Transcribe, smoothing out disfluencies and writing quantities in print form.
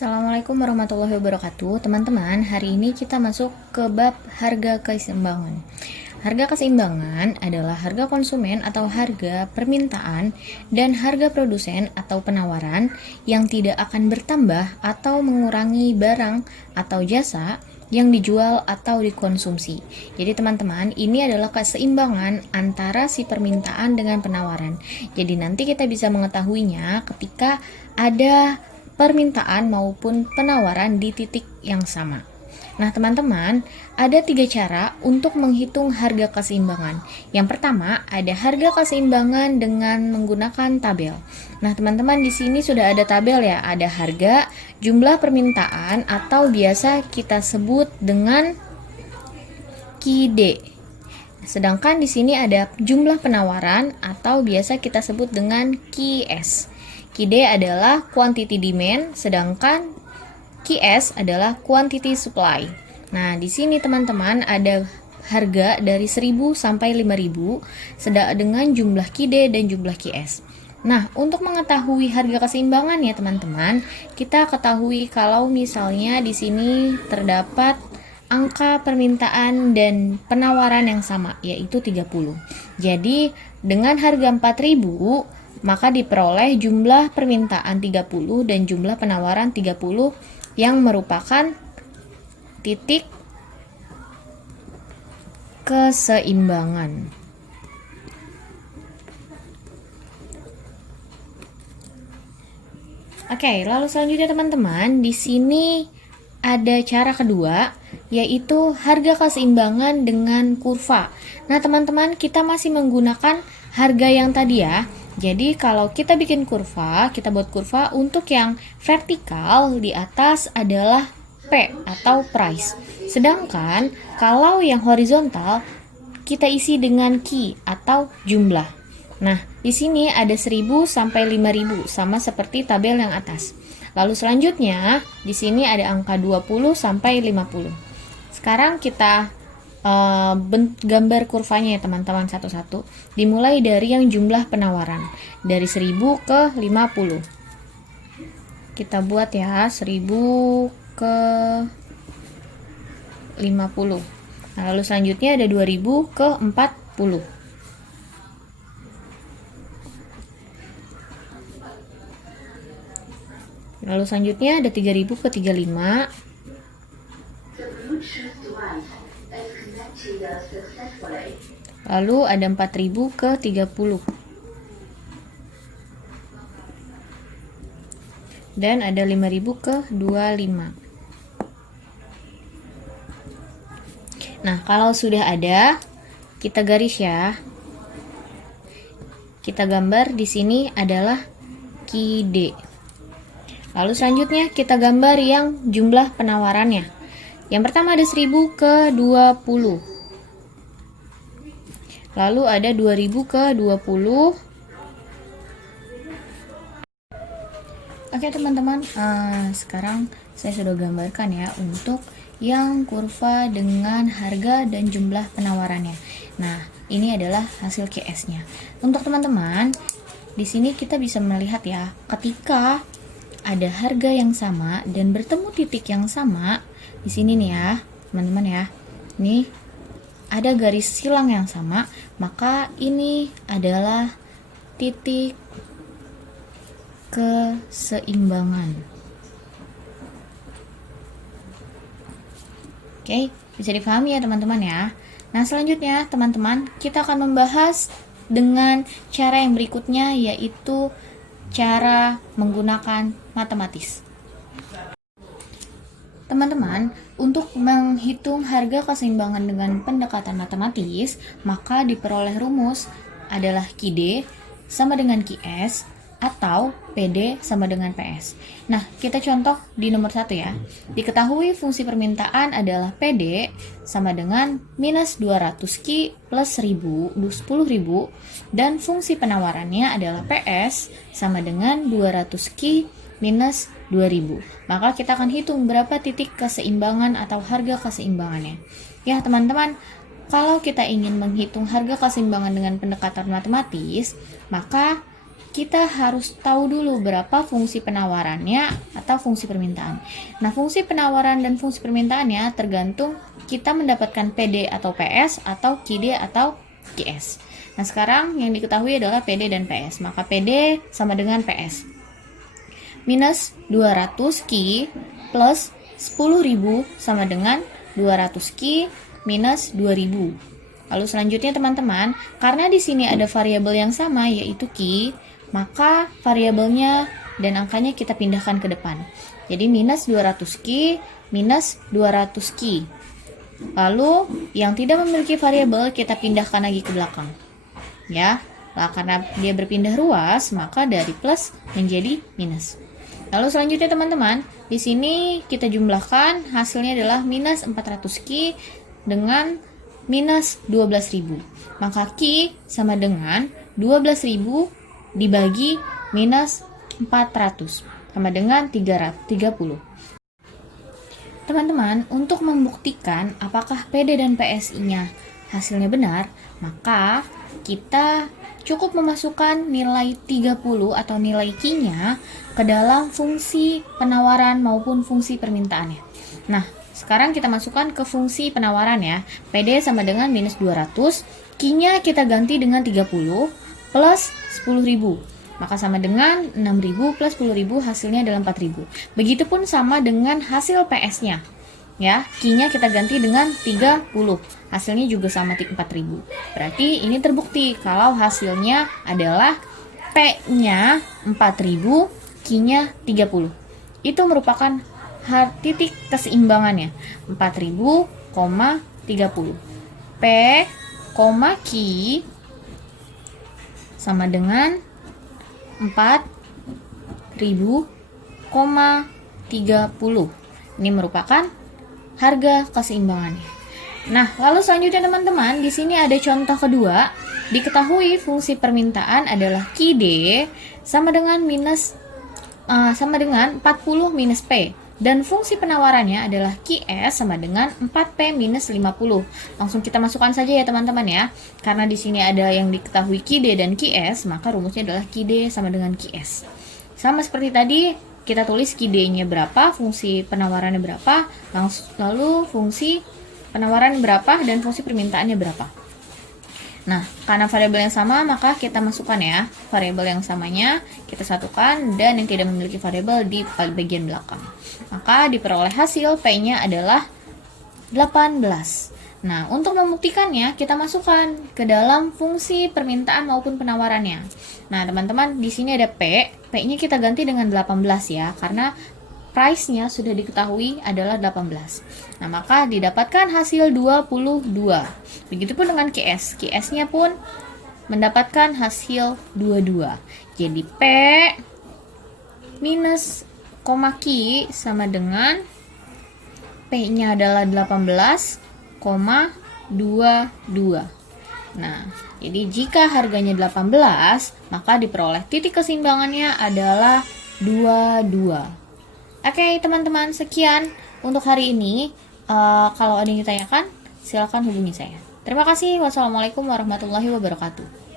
Assalamualaikum warahmatullahi wabarakatuh. Teman-teman, hari ini kita masuk ke bab harga keseimbangan. Harga keseimbangan adalah harga konsumen atau harga permintaan dan harga produsen atau penawaran yang tidak akan bertambah atau mengurangi barang atau jasa yang dijual atau dikonsumsi. Jadi teman-teman, ini adalah keseimbangan antara si permintaan dengan penawaran. Jadi nanti kita bisa mengetahuinya ketika ada permintaan maupun penawaran di titik yang sama. Nah teman-teman, ada 3 cara untuk menghitung harga keseimbangan. Yang pertama, ada harga keseimbangan dengan menggunakan tabel. Nah teman-teman, di sini sudah ada tabel ya, ada harga, jumlah permintaan atau biasa kita sebut dengan KID. Sedangkan di sini ada jumlah penawaran atau biasa kita sebut dengan QS. QD adalah quantity demand, sedangkan QS adalah quantity supply. Nah, di sini teman-teman ada harga dari 1000 sampai 5000 dengan jumlah QD dan jumlah QS. Nah, untuk mengetahui harga keseimbangan ya teman-teman, kita ketahui kalau misalnya di sini terdapat angka permintaan dan penawaran yang sama, yaitu 30. Jadi, dengan harga 4000, maka diperoleh jumlah permintaan 30 dan jumlah penawaran 30 yang merupakan titik keseimbangan. Oke, lalu selanjutnya teman-teman, di sini ada cara kedua, yaitu harga keseimbangan dengan kurva. Nah, teman-teman, kita masih menggunakan harga yang tadi ya. Jadi, kalau kita bikin kurva, kita buat kurva untuk yang vertikal di atas adalah P atau price. Sedangkan kalau yang horizontal kita isi dengan Q atau jumlah. Nah, di sini ada 1000 sampai 5000 sama seperti tabel yang atas. Lalu selanjutnya di sini ada angka 20 sampai 50. Sekarang kita gambar kurvanya ya teman-teman satu-satu. Dimulai dari yang jumlah penawaran dari 1000 ke 50. Kita buat ya 1000 ke 50. Nah, lalu selanjutnya ada 2000 ke 40. Lalu selanjutnya ada 3000 ke 35. Lalu ada 4000 ke 30. Dan ada 5000 ke 25. Nah, kalau sudah ada, kita garis ya. Kita gambar di sini adalah QD. Lalu selanjutnya kita gambar yang jumlah penawarannya. Yang pertama ada 1000 ke 20. Lalu ada 2000 ke 20. Oke teman-teman, sekarang saya sudah gambarkan ya untuk yang kurva dengan harga dan jumlah penawarannya. Nah, ini adalah hasil QS-nya. Untuk teman-teman, di sini kita bisa melihat ya, ketika ada harga yang sama dan bertemu titik yang sama, di sini nih ya, teman-teman ya. Nih ada garis silang yang sama, maka ini adalah titik keseimbangan. Oke, bisa dipahami ya teman-teman ya. Nah, selanjutnya teman-teman, kita akan membahas dengan cara yang berikutnya, yaitu cara menggunakan matematis. Teman-teman, untuk menghitung harga keseimbangan dengan pendekatan matematis, maka diperoleh rumus adalah QD sama dengan QS atau PD sama dengan PS. Nah, kita contoh di nomor 1 ya. Diketahui fungsi permintaan adalah PD sama dengan minus 200Q plus 10.000 dan fungsi penawarannya adalah PS sama dengan 200Q minus 2000. Maka kita akan hitung berapa titik keseimbangan atau harga keseimbangannya. Ya teman-teman, kalau kita ingin menghitung harga keseimbangan dengan pendekatan matematis, maka kita harus tahu dulu berapa fungsi penawarannya atau fungsi permintaan. Nah, fungsi penawaran dan fungsi permintaannya tergantung kita mendapatkan PD atau PS atau QD atau QS. Nah, sekarang yang diketahui adalah PD dan PS. Maka PD sama dengan PS. Minus 200 Ki plus 10.000 sama dengan 200 Ki minus 2.000. Lalu selanjutnya teman-teman, karena di sini ada variabel yang sama yaitu Ki, maka variabelnya dan angkanya kita pindahkan ke depan. Jadi minus 200 Ki minus 200 Ki. Lalu yang tidak memiliki variabel kita pindahkan lagi ke belakang. Ya, karena dia berpindah ruas, maka dari plus menjadi minus. Lalu selanjutnya teman-teman, di sini kita jumlahkan, hasilnya adalah minus 400 Ki dengan minus 12.000. Maka Ki sama dengan 12.000 dibagi minus 400 sama dengan 30. Teman-teman, untuk membuktikan apakah PD dan PSI-nya hasilnya benar, maka kita cukup memasukkan nilai 30 atau nilai Q-nya ke dalam fungsi penawaran maupun fungsi permintaannya. Nah, sekarang kita masukkan ke fungsi penawaran ya. PD sama dengan minus 200, Q-nya kita ganti dengan 30 plus 10.000. Maka sama dengan 6.000 plus 10.000 hasilnya adalah 4.000. Begitupun sama dengan hasil PS-nya. Ya, Q-nya kita ganti dengan 30. Hasilnya juga sama 4.000. Berarti ini terbukti kalau hasilnya adalah P-nya 4.000, Q-nya 30. Itu merupakan titik keseimbangannya. 4.000, 30. P, Q sama dengan 4.000, 30. Ini merupakan harga keseimbangannya. Nah, lalu selanjutnya teman-teman, di sini ada contoh kedua. Diketahui fungsi permintaan adalah QD sama dengan 40 minus P. Dan fungsi penawarannya adalah QS sama dengan 4P minus 50. Langsung kita masukkan saja ya teman-teman ya. Karena di sini ada yang diketahui QD dan QS, maka rumusnya adalah QD sama dengan QS. Sama seperti tadi, kita tulis QD-nya berapa, fungsi penawarannya berapa, lalu fungsi penawaran berapa, dan fungsi permintaannya berapa. Nah, karena variabel yang sama, maka kita masukkan ya variabel yang samanya, kita satukan, dan yang tidak memiliki variabel di bagian belakang. Maka diperoleh hasil P-nya adalah 18. Nah, untuk membuktikannya, kita masukkan ke dalam fungsi permintaan maupun penawarannya. Nah, teman-teman, di sini ada P. P-nya kita ganti dengan 18 ya, karena price-nya sudah diketahui adalah 18. Nah, maka didapatkan hasil 22. Begitupun dengan QS. QS-nya pun mendapatkan hasil 22. Jadi P minus Q sama dengan P-nya adalah 18,22. Nah, jadi jika harganya 18, maka diperoleh titik keseimbangannya adalah 22. Oke, teman-teman, sekian untuk hari ini. Kalau ada yang ditanyakan, silakan hubungi saya. Terima kasih. Wassalamualaikum warahmatullahi wabarakatuh.